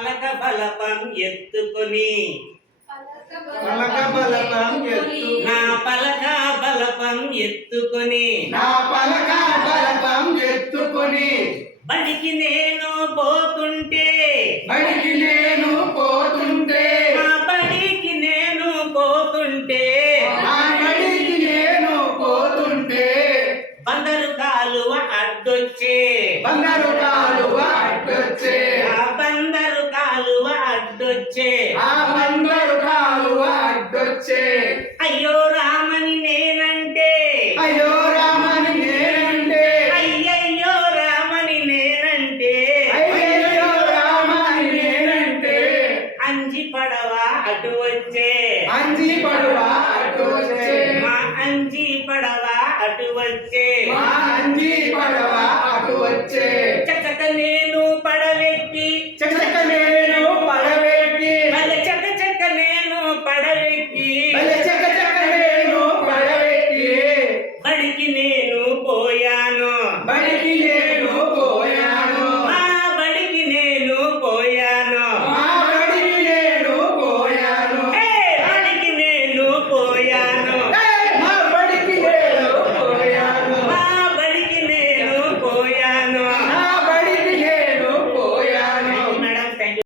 పలక బలపం ఎత్తుకొని పలక బలపం ఎత్తు నా పలక బలపం ఎత్తుకొని నా పలక బలపం ఎత్తుకొని బడికి నేను పోతుంటే బడికి నేను పోతుంటే నా బడికి నేను పోతుంటే నా బడికి నేను పోతుంటే బందరు కాలువ అడ్డొచ్చే బంగారు కాలువ అడ్డొచ్చే ఆ బందరు కాలువ అడ్డొచ్చే ఆ బంగారు కాలువ అడ్డొచ్చే అయ్యో రామని నేనంటే అయ్యో రామని నేనంటే అయ్యయ్యో రామని నేనంటే అయ్యో రామని నేనంటే అంజి పడవ అటు వచ్చే అంజి పడువ అడ్డు వచ్చే మా అంజి పడవ అటు వచ్చే మా అంజి పడవ అటు వచ్చే